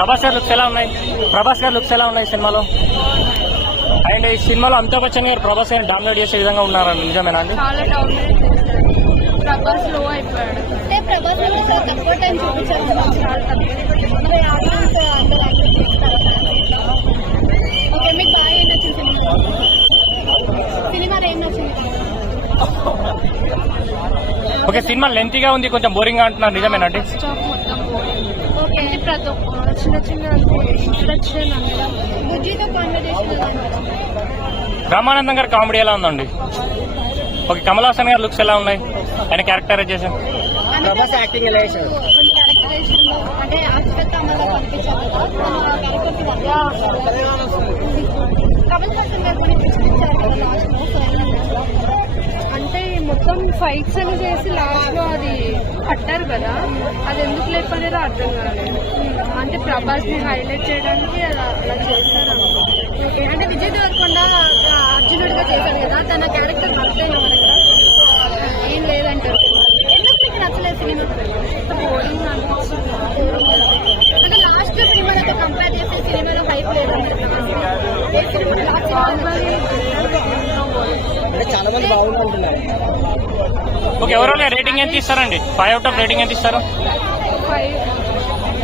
ప్రభాస్ గారి లుక్స్ ఎలా ఉన్నాయి సినిమాలో? అండ్ ఈ సినిమాలో అమితాబ్ బచ్చన్ గారు ప్రభాస్ గారిని డామినేట్ చేసే విధంగా ఉన్నారని నిజమేనా అండి? చాలా డామినేట్ చేశారు. ప్రభాస్ లో అయిపోయాడు. అంటే ప్రభాస్ లో చాలా తక్కువ టైం చూపించారు కదా, చాలా తక్కువ. మరి ఆడియన్స్ అందరూ యాక్సెప్ట్ చేస్తారా? ఓకే, మీకు బాగా ఏం నచ్చింది సినిమాలో? ఏం నచ్చింది? ఓకే, సినిమా లెంతీగా ఉంది, కొంచెం బోరింగ్ గా అంటున్నారు, నిజమేనండి? స్టాప్ మొత్తం ఓకే, ప్రతి ఒక్క చిన్న ఇంట్రడక్షన్ అంటే బుజ్జితో కాన్వర్జేషన్ రామానందం గారి కామెడీ ఎలా ఉందండి? ఓకే, కమల్ హాసన్ గారి లుక్స్ ఎలా ఉన్నాయి? ఆయన క్యారెక్టరైజేషన్, ప్రభాస్ యాక్టింగ్ ఎలా చేశారు? క్యారెక్టరైజేషన్ అంటే ఆస్పెక్ట్ అమ్మలో కనిపించారు కదా, కమల్ హాసన్ గారు కొన్ని చూపించారు కదా లాస్ట్ లో. అంటే మొత్తం ఫైట్స్ అని చేసి లాస్ట్ లో అది కట్టారు కదా, అది ఎందుకు లేకపోతే అర్థం కాలేదు. అంటే ప్రభాస్ ని హైలైట్ చేయడానికి అలా చేస్తారు. ఓకే, అంటే విజయ్ దేవరకొండ అర్జునుడిగా చేశాడు కదా, తన క్యారెక్టర్ వర్క్ అయిన వరకు ఏం లేదంటారు. ఎందుకు మీకు నచ్చలేదు సినిమా? బోరింగ్ అనిపించింది. అంటే లాస్ట్ సినిమాలతో కంపేర్ చేసే సినిమాలో హైప్ లేదంటారు. ఏ సినిమా లాస్ట్ అంటే చాలా మంది బాగుంటున్నారు. ఓకే, ఓవరాల్ రేటింగ్ ఎంత ఇస్తారండి? 5 out of రేటింగ్ ఎంత ఇస్తారు? 5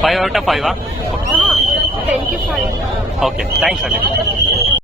5 out of 5. 10కి 5. ఓకే, థ్యాంక్స్ అండి.